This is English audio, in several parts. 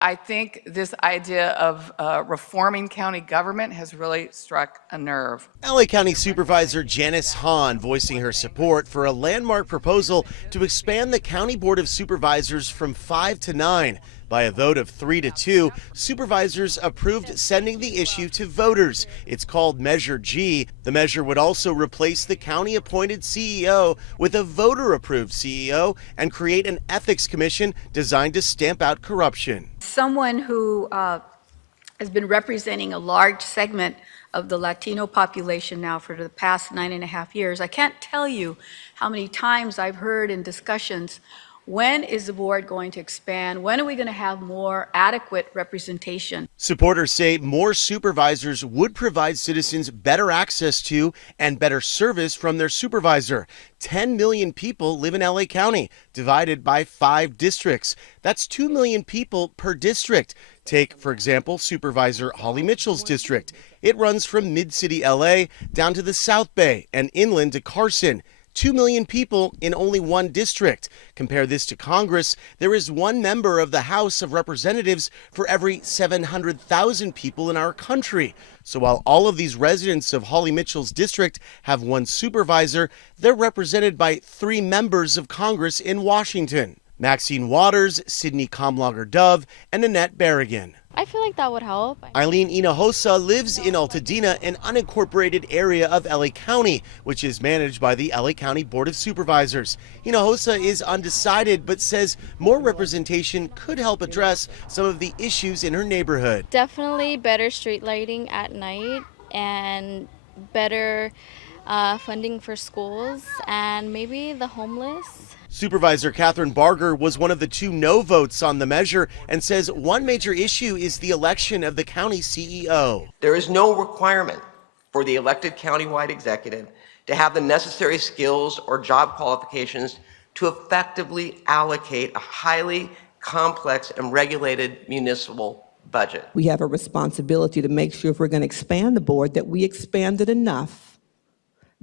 I think this idea of reforming county government has really struck a nerve. LA County Supervisor Janice Hahn voicing her support for a landmark proposal to expand the County Board of Supervisors from 5 to 9. By a vote of 3 to 2, supervisors approved sending the issue to voters. It's called Measure G. The measure would also replace the county-appointed CEO with a voter-approved CEO and create an ethics commission designed to stamp out corruption. Someone who has been representing a large segment of the Latino population now for the past 9.5 years, I can't tell you how many times I've heard in discussions, when is the board going to expand? When are we going to have more adequate representation? Supporters say more supervisors would provide citizens better access to and better service from their supervisor. 10 million people live in LA County, divided by 5 districts. That's 2 million people per district. Take, for example, Supervisor Holly Mitchell's district. It runs from Mid-City LA down to the South Bay and inland to Carson. 2 million people in only one district. Compare this to Congress, there is one member of the House of Representatives for every 700,000 people in our country. So while all of these residents of Holly Mitchell's district have one supervisor, they're represented by 3 members of Congress in Washington. Maxine Waters, Sydney Comlager-Dove, and Annette Berrigan. I feel like that would help. Eileen Hinojosa lives in Altadena, an unincorporated area of LA County, which is managed by the LA County Board of Supervisors. Hinojosa is undecided, but says more representation could help address some of the issues in her neighborhood. Definitely better street lighting at night and better funding for schools and maybe the homeless. Supervisor Catherine Barger was one of the 2 no votes on the measure and says one major issue is the election of the county CEO. There is no requirement for the elected countywide executive to have the necessary skills or job qualifications to effectively allocate a highly complex and regulated municipal budget. We have a responsibility to make sure if we're going to expand the board that we expand it enough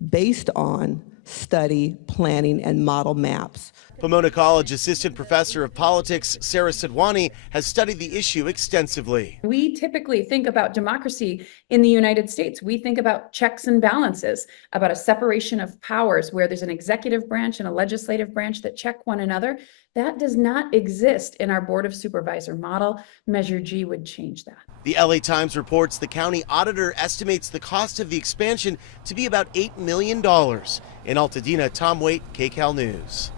based on study, planning, and model maps. Pomona College Assistant Professor of Politics Sarah Sidwani has studied the issue extensively. We typically think about democracy in the United States. We think about checks and balances, about a separation of powers where there's an executive branch and a legislative branch that check one another. That does not exist in our Board of Supervisor model. Measure G would change that. The LA Times reports the county auditor estimates the cost of the expansion to be about $8 million. In Altadena, Tom Waite, KCAL News.